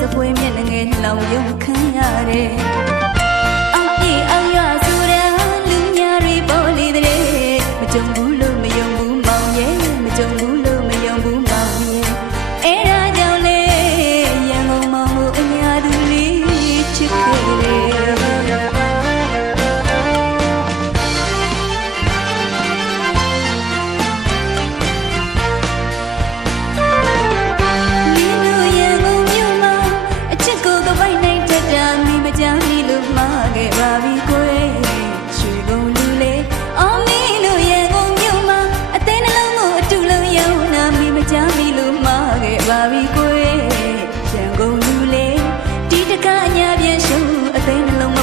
စပွဲမျက်နှာငယ်လောင်ယုံခံရတယ်အောက်ပြေအောက်ရွဆိုတဲ့လူများတွေပေါ်လေတဲ့မကြုံဘူးလို့မယုံဘူးမောင်ရဲ့မကြုံဘူးလို့မယုံဘူးမောင်ရဲ့အဲ့ဒါကြောင့်လေရန်ကုန်မောင်ကိုအများသူလေးချစ်ခဲ့တယ်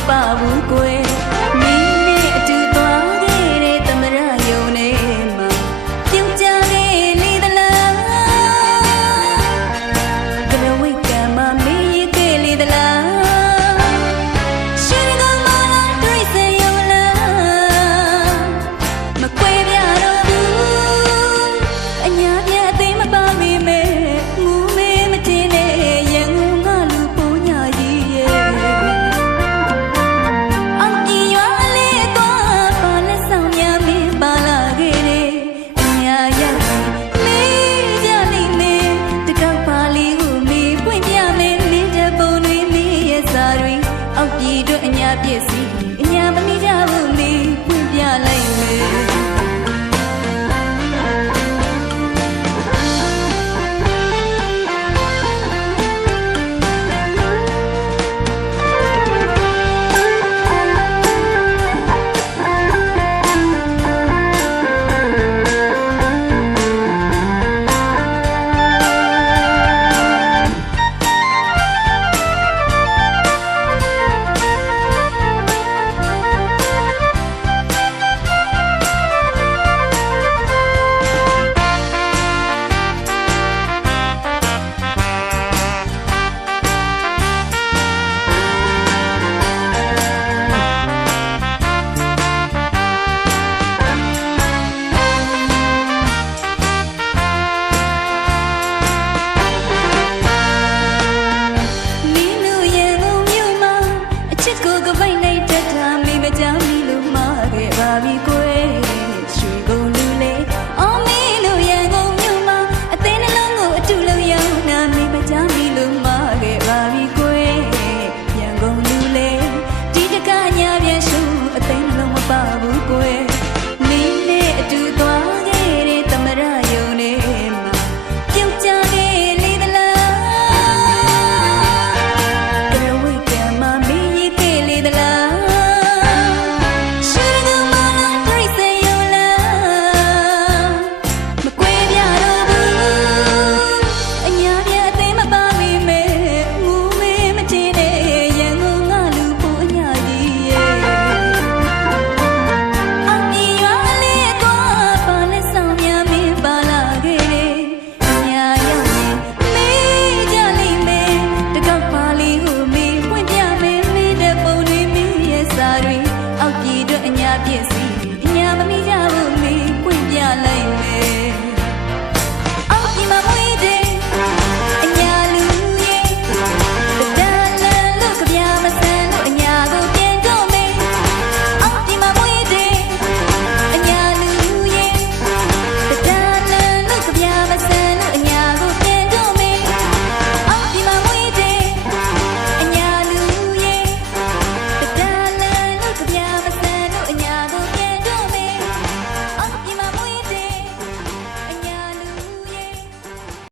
ပါဘူးကွယ်မင်းနဲ့အတူသွားခဲ့တဲ့သမရယုံနဲ့မှာပြုံးကြခဲ့လေသလားကလဝိကံမမေးရခဲ့လေသလားရှင်ကမလာတွေ့စေရောလားမကွဲပြတော့ဘူးအညာပြအသိမပါမိမဲ့ငူမေးမတင်နဲ့ရန်ကုန်ကလူပိုးညာကြီးရဲ့ပြည့်စည်အညာမနေကြဘူးမေးဖွင့်ပြလိုက်မယ် ပြည့်စည်